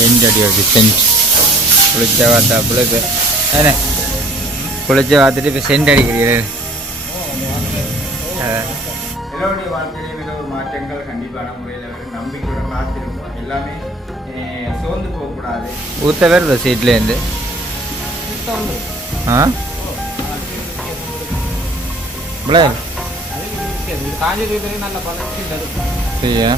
Send அடி வருது send குளிச்சா பார்த்தாப்புல இப்போ என்ன குளிச்சா பார்த்துட்டு இப்போ சென்ட் அடிக்கிறீர்கள். எல்லோருடைய வாழ்க்கையிலே மிக ஒரு மாற்றங்கள் கண்டிப்பான முறையில் நம்பிக்கையுடன் காத்திருக்கும். எல்லாமே சோர்ந்து போகக்கூடாது. ஊற்ற வருது சீட்லேருந்து சரியா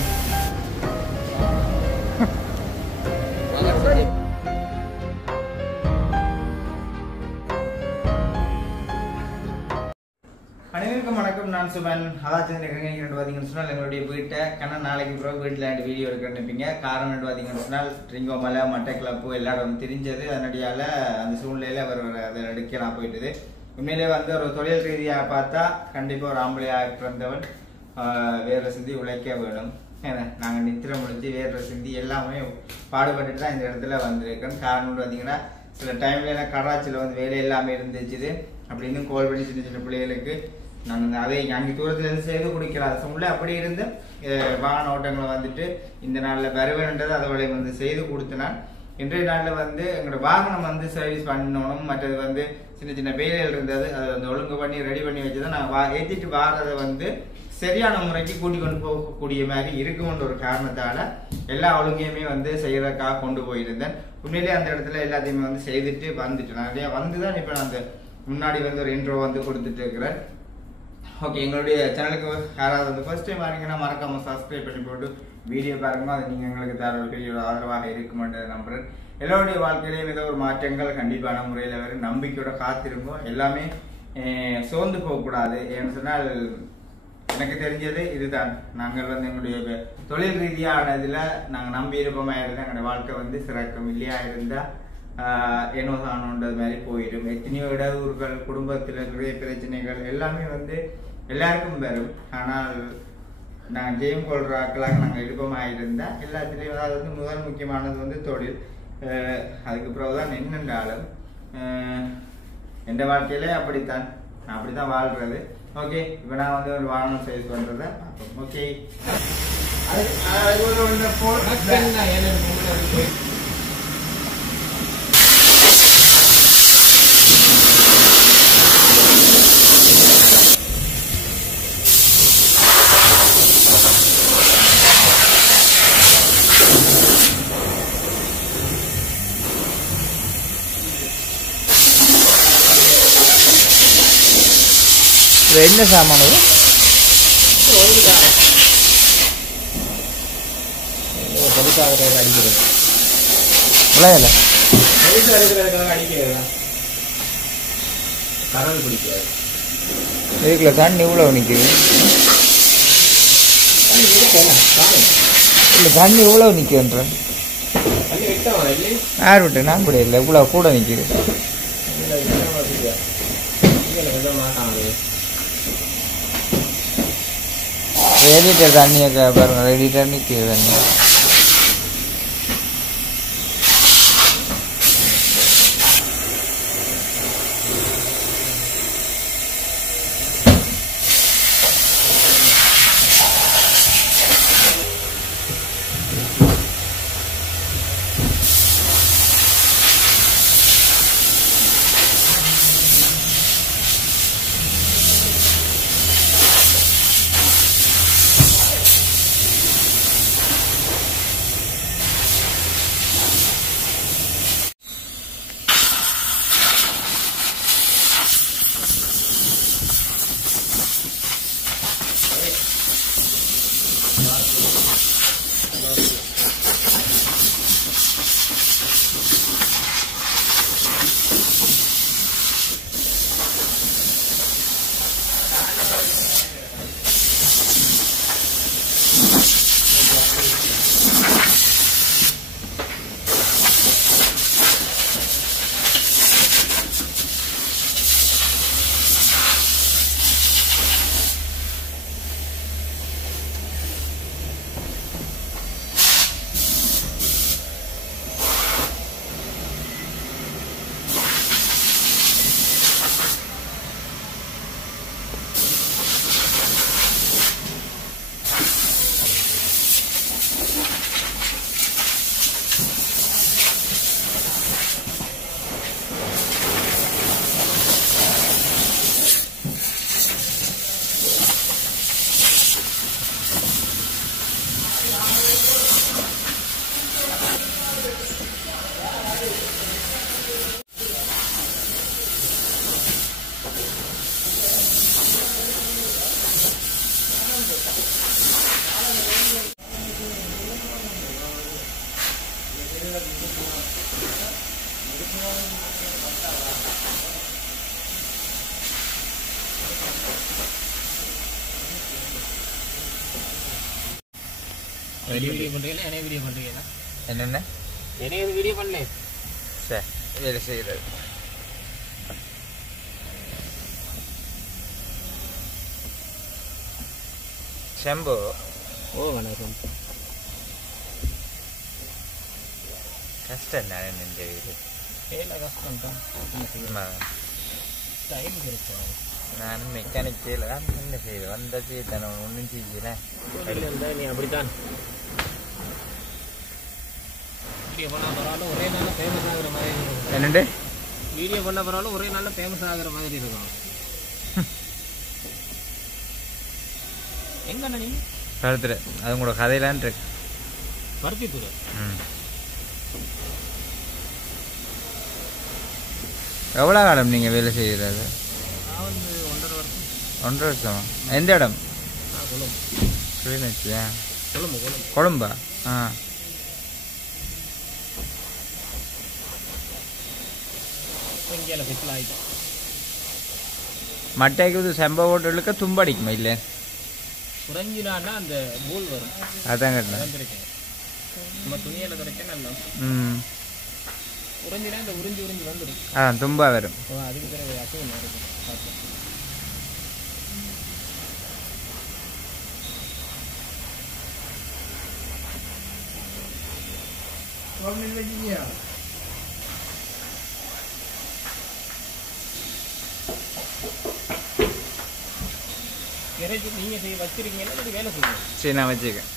அனைவருக்கும் வணக்கம். நான் சுபன். அதாச்சும் பார்த்தீங்கன்னு சொன்னால் எங்களுடைய வீட்டை கண்ணன் நாளைக்கு பிறகு வீட்டில் வீடியோ எடுக்கிறப்பீங்க. காரணம் பார்த்தீங்கன்னு சொன்னால் ட்ரிங்கோ மலை மட்டை கிளப்பு எல்லாரும் தெரிஞ்சது. அதனடியால் அந்த சூழ்நிலையில் அவர் அதை எடுக்கலாம் போயிட்டுது. உண்மையிலே வந்து ஒரு தொழில் ரீதியாக பார்த்தா கண்டிப்பாக ஒரு ஆம்பளையாக பிறந்தவன் வேர்வை சிந்தி உழைக்க வேணும். ஏன்னா நாங்கள் நித்திரை முடிஞ்சு வேர்வை சிந்தி எல்லாமே பாடுபட்டுட்டு தான் இந்த இடத்துல வந்திருக்கேன். காரணம் பார்த்தீங்கன்னா சில டைம்ல எனக்கு கராச்சியில் வந்து வேலை எல்லாமே இருந்துச்சுது. அப்படின்னு கோல் பண்ணி சின்ன சின்ன பிள்ளைகளுக்கு நாங்கள் அதை அங்கே தூரத்துலேருந்து செய்து கொடுக்கிறார் உள்ள அப்படி இருந்து வாகன ஓட்டங்களை வந்துட்டு இந்த நாளில் வருவேன்ன்றது அதோட வந்து செய்து கொடுத்தனால் இன்றைய நாளில் வந்து எங்களோட வாகனம் வந்து சர்வீஸ் பண்ணணும். மற்றது வந்து சின்ன சின்ன வேலைகள் இருந்தது. அதை வந்து ஒழுங்கு பண்ணி ரெடி பண்ணி வச்சுதான் நான் ஏற்றிட்டு வாரதை வந்து சரியான முறைக்கு கூட்டிக் கொண்டு போகக்கூடிய மாதிரி இருக்கும்ன்ற ஒரு காரணத்தால எல்லா ஒழுங்கையுமே வந்து செய்யறதுக்காக கொண்டு போயிருந்தேன். உண்மையிலேயே அந்த இடத்துல எல்லாத்தையுமே வந்து செய்துட்டு வந்துட்டேன். நிறைய வந்துதான் இப்போ நான் அந்த முன்னாடி வந்து ஒரு இன்ட்ரோ வந்து கொடுத்துட்டு இருக்கிறேன். ஓகே, எங்களுடைய சேனலுக்கு யாராவது வந்து ஃபர்ஸ்ட் டைம் வரீங்கன்னா மறக்காம சப்ஸ்கிரைப் பண்ணி போட்டு வீடியோ பாருங்க. அது நீங்கள் எங்களுக்கு தர பெரிய ஆதரவாக இருக்குமென்ற நம்புறேன். எல்லோருடைய வாழ்க்கையிலேயும் ஏதோ ஒரு மாற்றங்கள் கண்டிப்பான முறையில் வரும். நம்பிக்கையோட காத்திருக்கும். எல்லாமே சோர்ந்து போகக்கூடாது. ஏன்னு சொன்னால் எனக்கு தெரிஞ்சது இதுதான். நாங்கள் வந்து எங்களுடைய தொழில் ரீதியான இதில் நாங்கள் நம்பி இருப்போமா இருந்தால் எங்களுடைய வாழ்க்கை வந்து சிறக்கும். இல்லையா இருந்தால் என்னோதானோன்றது மாதிரி போயிடும். எத்தனையோ இடவுகள் குடும்பத்தில் இருக்கிற பிரச்சனைகள் எல்லாமே வந்து எல்லாருக்கும் வரும். ஆனால் நாங்கள் ஜெயம் கொள்கிற ஆக்களாக நாங்கள் விருப்பமாக இருந்தால் எல்லாத்துலேயும் அதாவது வந்து முதல் முக்கியமானது வந்து தொழில். அதுக்கு பிறகுதான் என்னென்றாலும் எந்த வாழ்க்கையிலே அப்படித்தான் நான் அப்படித்தான் வாழ்றது. ஓகே, இப்போ நான் வந்து ஒரு வாகனம் சேல்ஸ் பண்ணுறதை பார்ப்போம். ஓகே, என்ன சாமான அடிக்கிறது கடல் பிடிக்காது. இதுக்குள்ள தண்ணி இவ்வளவு நிற்குது. இல்லை தண்ணி இவ்வளவு நிற்குன்ற யார் விட்டு நான் கூட இல்லை இவ்வளவு கூட நிற்குது. ரேடியேட்டர் தண்ணியை பாருங்க, ரேடியேட்டர் நிற்குது தண்ணி. வீடியோ பண்றீங்களா என்ன வீடியோ பண்றீங்களா என்னென்ன என்ன வீடியோ பண்ணல சரி வேலை செய்கிறது செம்பு ஓ வணக்கம் கஷ்டம் தானே இந்த வீடு வேலை கஷ்டம் தான் டைம் கிடைச்சா நான் மெக்கானிக் செய்யல என்ன செய்யுது வந்தாச்சு தானே ஒன்றும் செய்யல நீ அப்படித்தான் வீடியோ பண்ண பரவாயில்ல ஒரே நாளில் ஃபேமஸ் ஆகிற மாதிரி இருக்கும் என்னண்டு வீடியோ பண்ண பரவாயில்ல ஒரே நாளில் ஃபேமஸ் ஆகிற மாதிரி இருக்கும் எங்கண்ணா நீ கருத்துரு அது உங்களோட கதையிலான் இருக்கு பருத்தித்துறை எவ்வளோ காலம் நீங்கள் வேலை செய்கிறது நான் வந்து 1.5 வருஷம் 1.5 வருஷமா எந்த இடம் கொழும்பு கிளிநொச்சியா கொழும்பு கொழும்பா ஆ இங்கே செட்டில் ஆகிட்டோம் மட்டைக்கு செம்ப ஓட்டலுக்கு தும்படிக்குமா இல்லை குறைஞ்சினான்னா அந்த பூல் வரும் அதான் கேட்டேன் வந்துருக்கேன் நம்ம துணியில் துடைக்க நல்லா உறிஞ்சினா இந்த உறிஞ்சி வந்துடும் ஆ தும்பா வரும் அதுக்கு பிறகு அசுவம் இருக்கும் பார்ப்போம் இறைச்சி நீங்கள் செய்ய வச்சிருக்கீங்கன்னா அது வேலை செய்யணும் சரி நான் வச்சுக்கேன்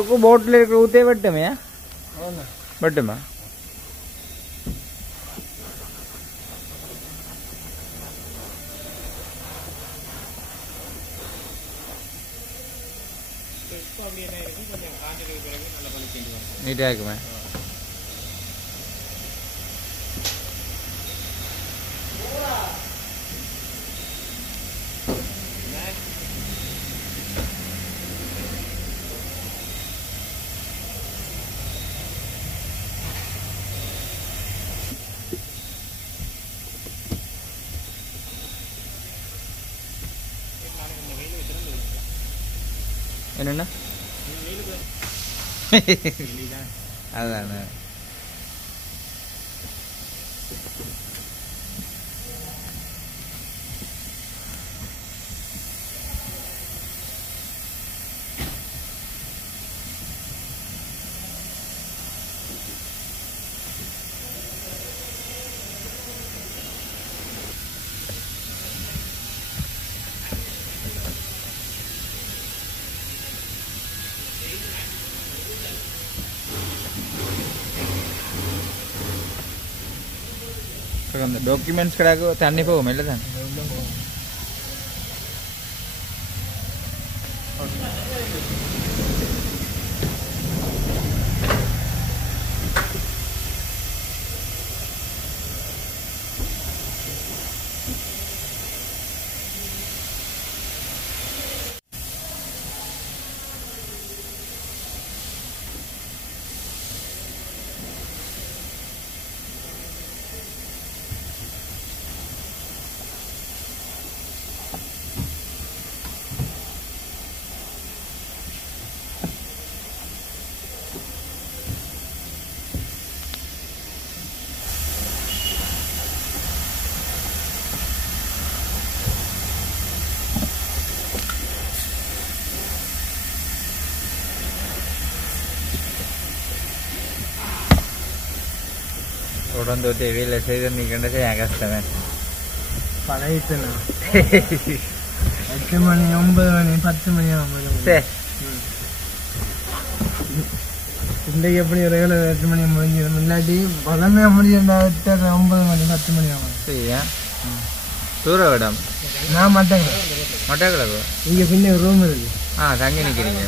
उसको बोट लेकर उते बट्टे में बट्टे में नीट है मैं என்னன்னா அதானே डॉक्यूमेंट्स करा को तन्नी पो मेले तन தொடர்ந்து வீட்டில் செய்து நிற்கின்றது என் கஷ்டமே பழகிட்டுண்ணா 8 மணி 9 மணி 10 மணி ஆகும் சரி இன்றைக்கு எப்படி ஒரு 8 மணி முடிஞ்சிடும் இல்லாட்டி பழமையாக முடியும் 9 மணி 10 மணி ஆகும் சரியா தூர இடம் நான் மாட்டேங்க மட்டக்கிழப்பு இங்கே பின்ன ரூம் இருக்கு தங்கி நிற்கிறீங்க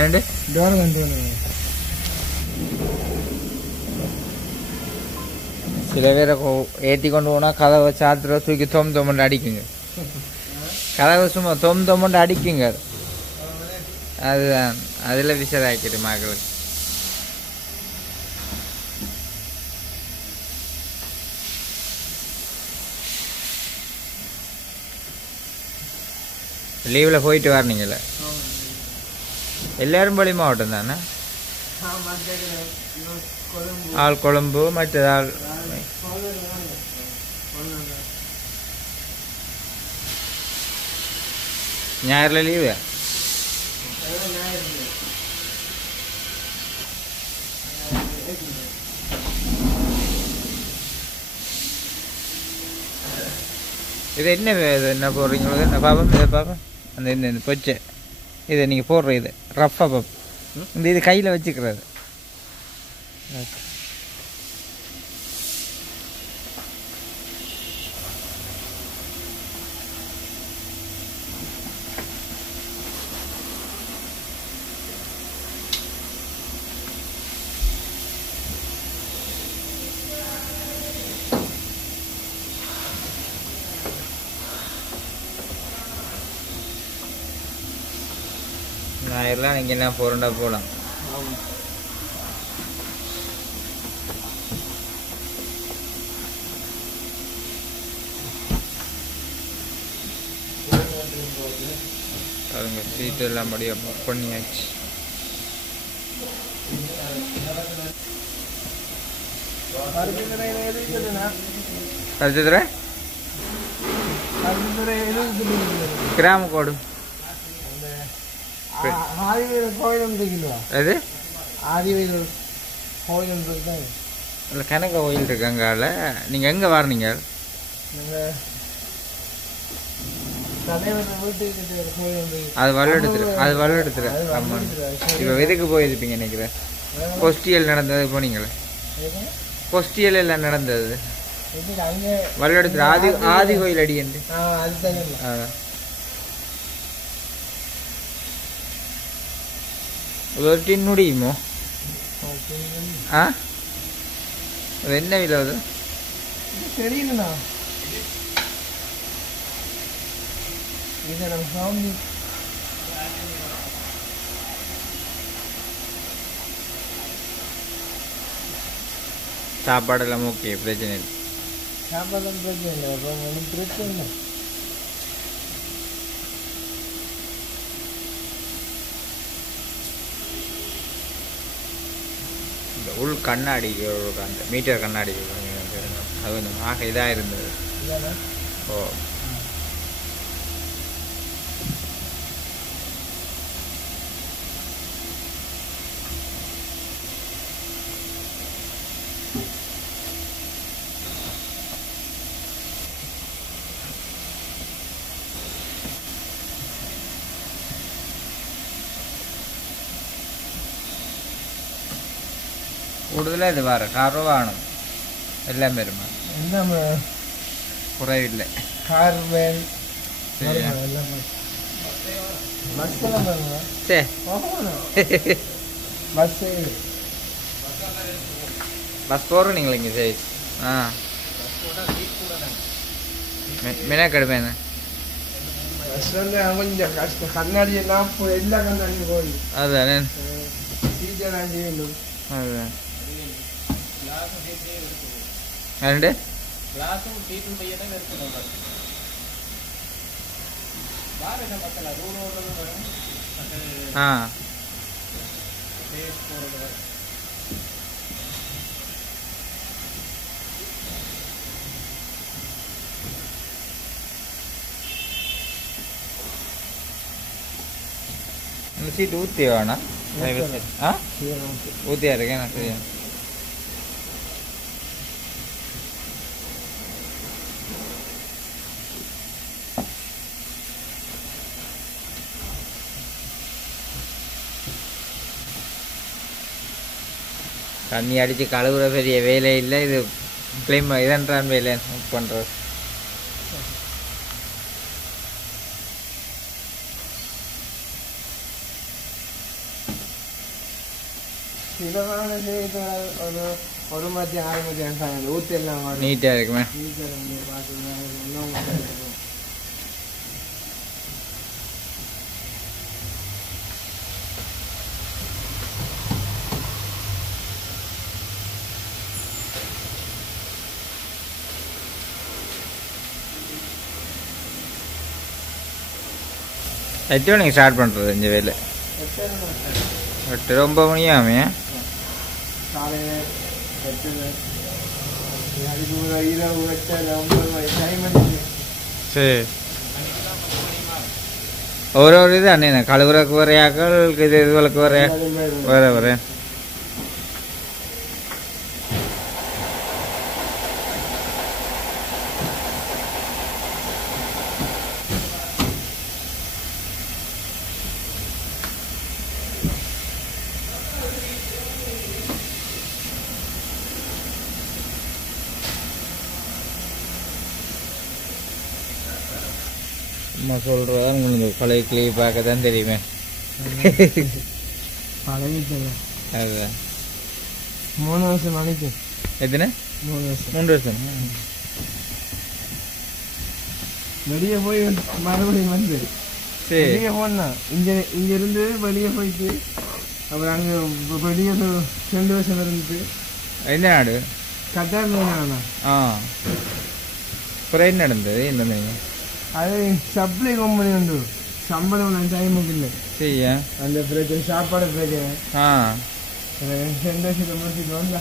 ஏண்டு டோர் வந்து சில பேரை ஏற்றி கொண்டு போனால் கதவை சாத்துற தூக்கி தொம்மண்டு அடிக்குங்க கதவை சும்மா தொம்மண்டு அடிக்குங்க அதுதான் அதில் விசதாக்கிட்டு மக்களுக்கு லீவில் போயிட்டு வரீங்களே எல்லாரும் பள்ளி மாவட்டம் தானே ஆள் கொழும்பு மற்றது ஆள் ஞாயிறுல லீவு இது என்ன இது என்ன போடுறீங்களோ என்ன பாப்போம் இதை பாப்போம் அந்த இந்த பொச்சை இதை நீங்கள் போடுற இது ரஃப்பாக பாப் இந்த இது கையில் வச்சுக்கிறது ஞாயிறுலாம் நீங்கள் என்ன போகிறண்டா போகலாம் பாருங்க சீட்டு எல்லாம் படியாக புக் பண்ணியாச்சு கிராம கோடு அது இல்லை கனக கோயில் இருக்கு அங்கால நீங்கள் எங்கே வரீங்க அது வல்லெடுத்துரு அம்மன் இப்போ எதுக்கு போயிருப்பீங்க நினைக்கிறேன் கொஸ்டியல் நடந்தது போனீங்களே கொஸ்டியல் எல்லாம் நடந்தது வல்லெடுத்துரு ஆதி கோயில் அடியண்டு ஒரு டின் முடியுமோ அது என்ன விலை அது தெரியலண்ணா சாப்பாடெல்லாம் ஓகே பிரச்சனை இல்லை சாப்பாடெல்லாம் பிரச்சனை இல்லை ஒன்றும் பிரச்சனை இல்லை உள் கண்ணாடி அந்த மீட்டர் கண்ணாடி அது கொஞ்சம் ஆக இதாக இருந்தது ஓ കൂടുതലാ ഇത് വേറെ കുറവാണ് എല്ലാം വരുമ്പോൾ കുറവില്ല பஸ் போகிறோம் நீங்கள் இங்கே சரி மீனா கடுமையான கண்ணாடி எல்லாம் எல்லா கண்ணாடியும் போய் அதுதானே அதுதான் രണ്ട് சீட்டு ஊற்றி வேணா ஊற்றியா இருக்கேன் சரியா தண்ணி அடித்து கழுவுற பெரிய வேலை இல்லை, இது க்ளீன் இதன்றான் வேலை பண்ணுறது. ஒரு மதி 6 மதி ஊற்றி எல்லாம் நீட்டாக இருக்குமே. எத்தனை மணிக்கு ஸ்டார்ட் பண்ணுறது இந்த வேலை? 8 9 மணி ஆமே. சரி, ஒரு இது அண்ணே கழுவுறக்கு வரையாக்கள் இது இதுவளுக்கு வரையா வேற வரேன். சும்மா சொல்கிறதா உங்களுக்கு பழைய கிளி பார்க்க தான் தெரியுமே. அதுதான் 3 வருஷம் நாளைக்கு. எத்தனை? 3 வருஷம். வெளியே போய் மறுபடியும் வந்து வெளியே போனா இங்க இருந்து வெளியே போயிட்டு அப்புறம் அங்கே வெளியே 2 வருஷம் இருந்துட்டு. எந்த நாடு? கட்டார். அப்புறம் என்ன நடந்தது? என்ன அது சப்ளை கம்பெனி உண்டு, சம்பளம் டைமுக்கு இல்லை. சரியா? அந்த பிரச்சனை சாப்பாடு பிரச்சனை. 2 வருஷத்தை முடிச்சுட்டு வந்தா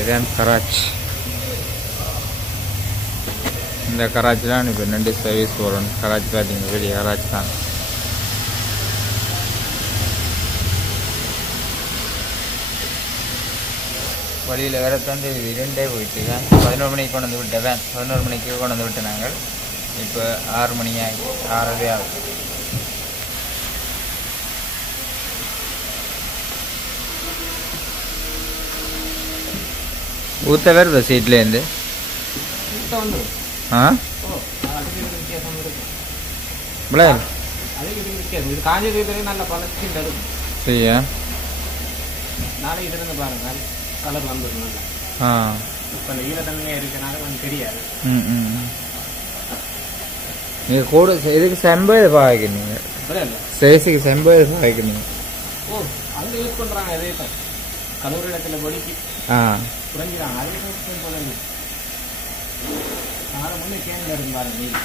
இதான் கராச்சி. இந்த கராச்சி தான் இப்போ 2 சர்வீஸ் போகிறோம். கராச்சி பார்த்தீங்க வெளியே கராச்சி தான். வழியில் வேற தந்து 2 போயிட்டு 11 மணிக்கு கொண்டு வந்து விட்டேன். 11 மணிக்கு கொண்டு வந்து விட்டு நாங்கள் இப்போ 6 மணி ஆகி 6:30 ஆகுது. ஊற்ற வருது சீட்லேருந்து. சரியா? கலர் வந்துடும். இப்போ இந்த ஈரத்தன்மையாக இருக்கனால வந்து தெரியாது. நீங்கள் கூட இதுக்கு செம்பது பாய்க்கிறீங்க, சேசிக்கு செம்பது பாய்க்கிறீங்க. ஓ, அங்கே யூஸ் பண்ணுறாங்க. அதே தான் கலூர் இடத்துல பொடிக்கு குறைஞ்சிடாங்க. அதே யூஸ் பண்ணி நாளை முன்னே கேனில் இருந்தாரு நீர்.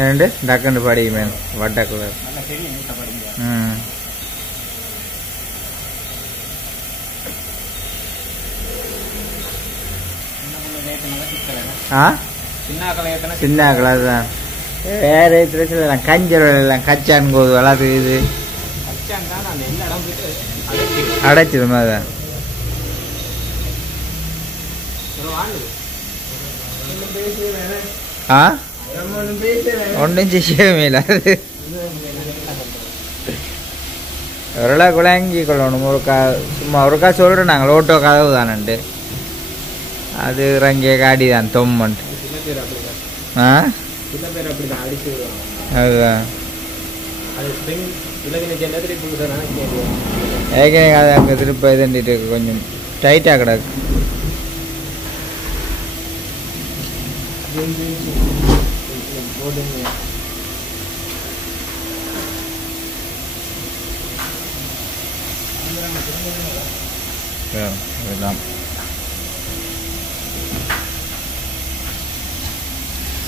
ரெண்டு டக்குன்னு படிக்குமே வட்ட கலர். சின்ன கலர் தான். வேற சொல்லலாம் கஞ்சல் எல்லாம் கச்சான் கோது வளர்த்துக்குது அடைச்சது மாதிரிதான். ஒன்றும் செய்யவே இல்லை. ஒருளா குழாங்கி கொள்ளணும். சும்மா ஒருக்கா சொல்கிறோம் நாங்கள் ஓட்டோ கதவு தானண்டு. அது ரங்கே காடி தான் தொம்மன்ட்டு. அதுதான் ஏற்கனவே அது அங்கே திருப்ப இதுண்டிட்டு இருக்கு. கொஞ்சம் டைட்டாக கிடக்கு.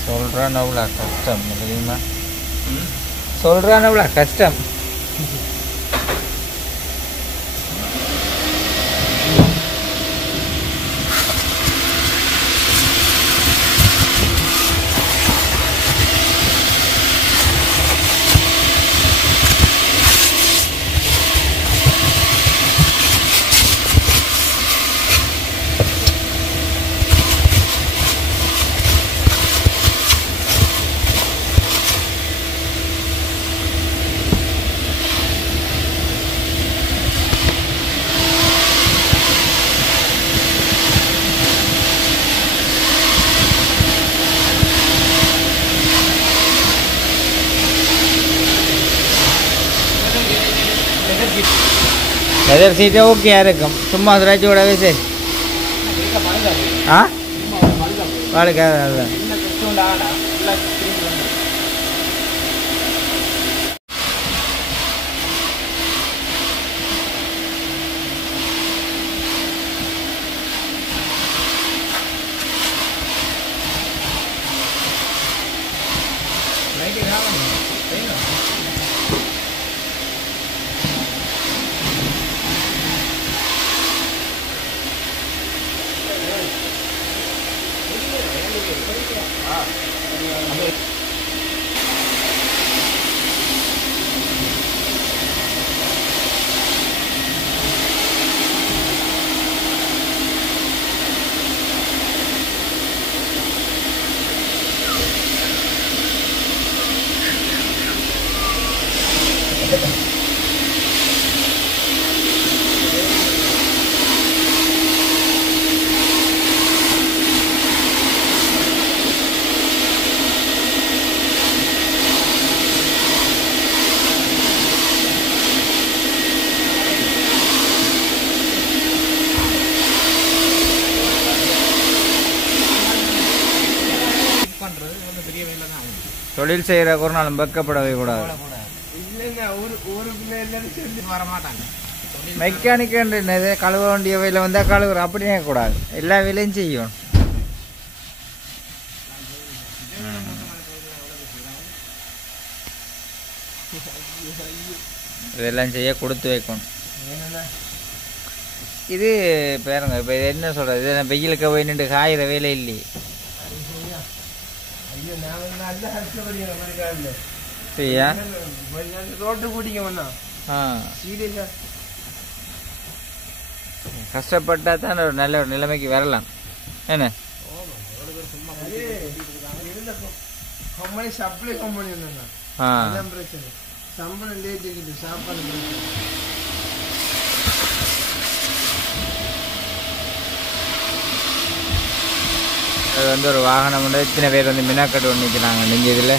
சொல்றான் அவ்வளோ கஷ்டம் தெரியுமா? சொல்றான் அவ்வளோ கஷ்டம். லெதர் சீட்டே ஓகே இருக்கும். சும்மா சுராச்சி விடவே சரி. ஆ வாழ்க்காது அதுதான். தொழில் செய்கிற ஒரு நாள் வெக்கப்படவே கூடாது. மெக்கானிக் கழுவ வேண்டிய வேலை வந்தால் கழுவுற அப்படியே கூடாது. எல்லா வேலையும் செய்யும். இதெல்லாம் செய்ய கொடுத்து வைக்கணும். இது பேருங்க இப்போ என்ன சொல்கிறது, இது வெயிலுக்கு போய் நின்று காயிற வேலை இல்லையே. சரியா ரோட்டு கூட்டிங்க கஷ்டப்பட்டா தான் ஒரு நல்ல ஒரு நிலைமைக்கு வரலாம். என்ன கம்பெனி சப்ளை கம்பெனி பிரச்சனை, சம்பளம் லேட்டு சாப்பாடு அது வந்து ஒரு வாகனம் வந்து இத்தனை பேர் வந்து மினாக்கட்டு ஒன்று நிற்கிறாங்க நீங்கள் இதில்.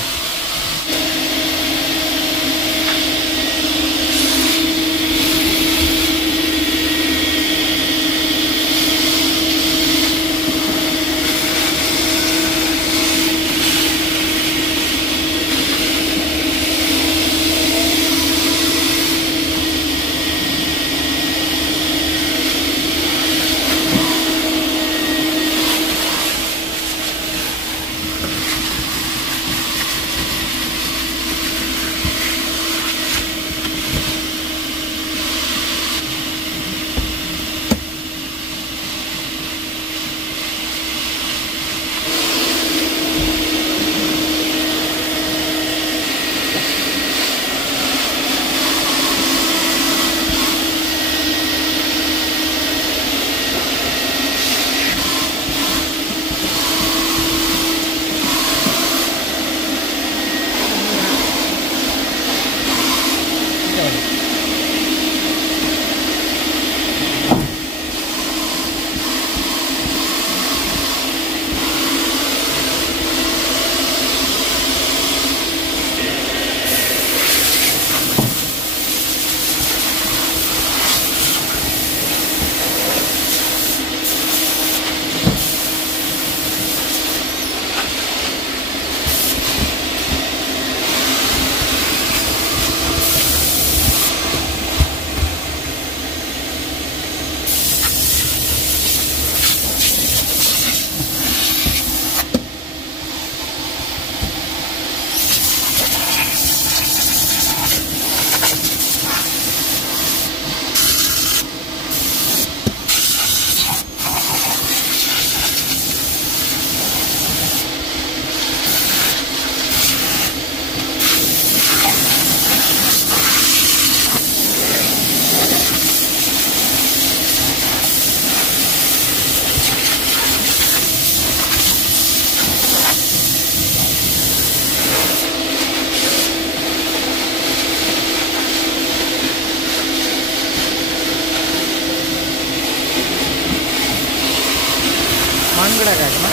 மண்கடை காட்டுமா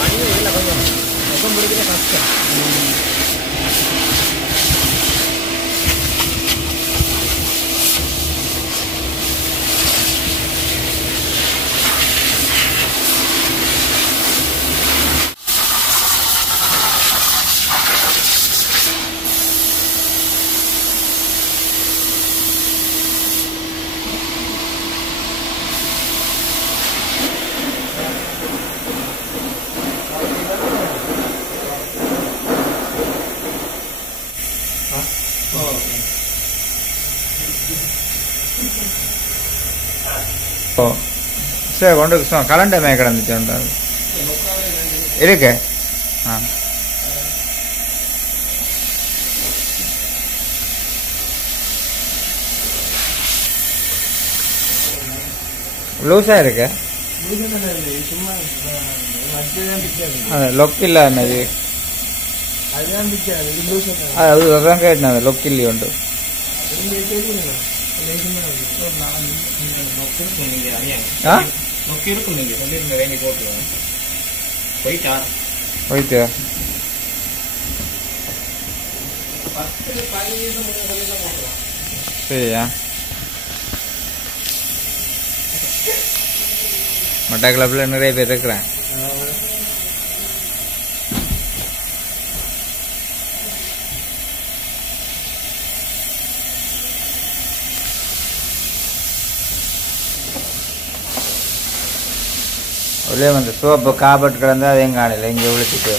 மணி இல்லை கொஞ்சம் முகம் பிடிக்கிற கஷ்டம். ஓ சரி கொண்டு கலண்டை மே கிடந்துச்சு இருக்கு. ஆ லூஸா இருக்கு லொக் இல்ல என்னது அதுதான் கேட்டேன் லொக் இல்லையே உண்டு. போயிட்டு சரியா மட்டா கிளப்ல நிறைய பேர் இருக்கிறேன். உள்ளே வந்து சோப்பு காப்பட்டு கிடந்தா அதையும் காணல இங்கே விழுத்துட்டு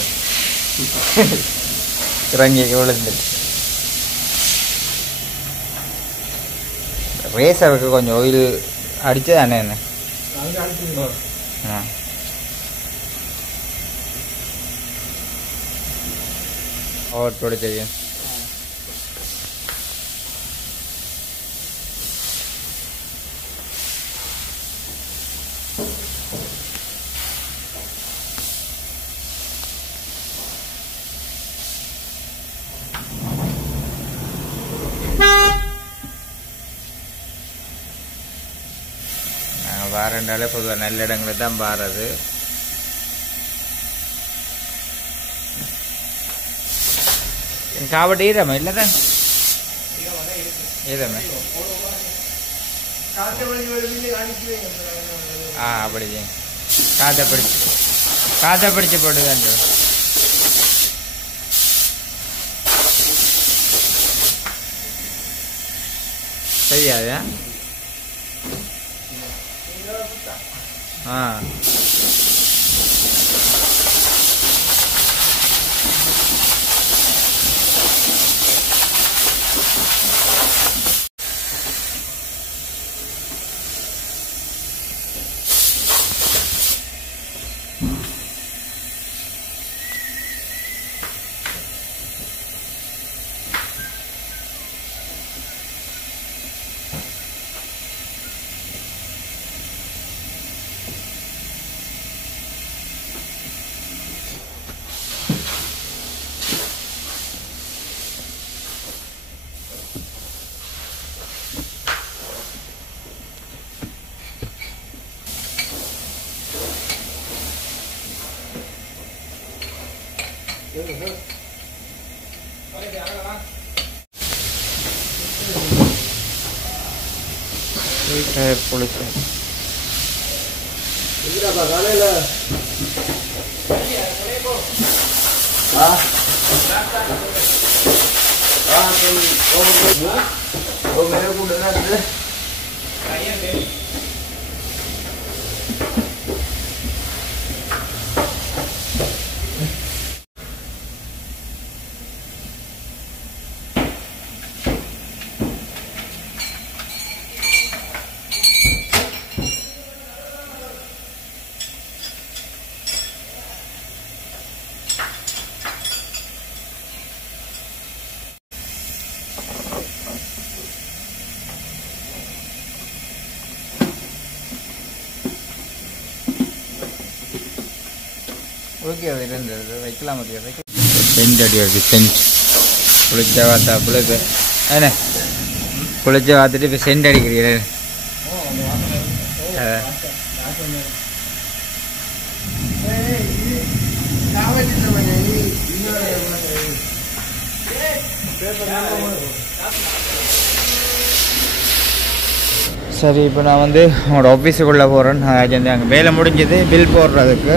இறங்கி விழுந்து ரேசருக்கு கொஞ்சம் ஆயில் அடிச்சது அண்ணே என்ன ஓவர் போட தெரியும். வாரண்டாலே பொதுவாக நல்ல இடங்களுக்கு தான் பாருது. కాబట్టి ஈரமா இல்லதான் ஈரமே அப்படி காற்றை பிடிச்சு போட்டுதான் சரியாதா. புளிச்சு ஓகே. அது இருந்தது வைக்கலாம் முடியாது. சென்ட் அடி வருது சென்ட் குளிச்சா பார்த்தா புளிப்பு என்ன குளிச்சா பார்த்துட்டு இப்போ சென்ட் அடிக்கிறீங்க. சரி இப்போ நான் வந்து உங்களோட ஆஃபீஸுக்குள்ளே போகிறேன். அங்கே வேலை முடிஞ்சது பில் போடுறதுக்கு.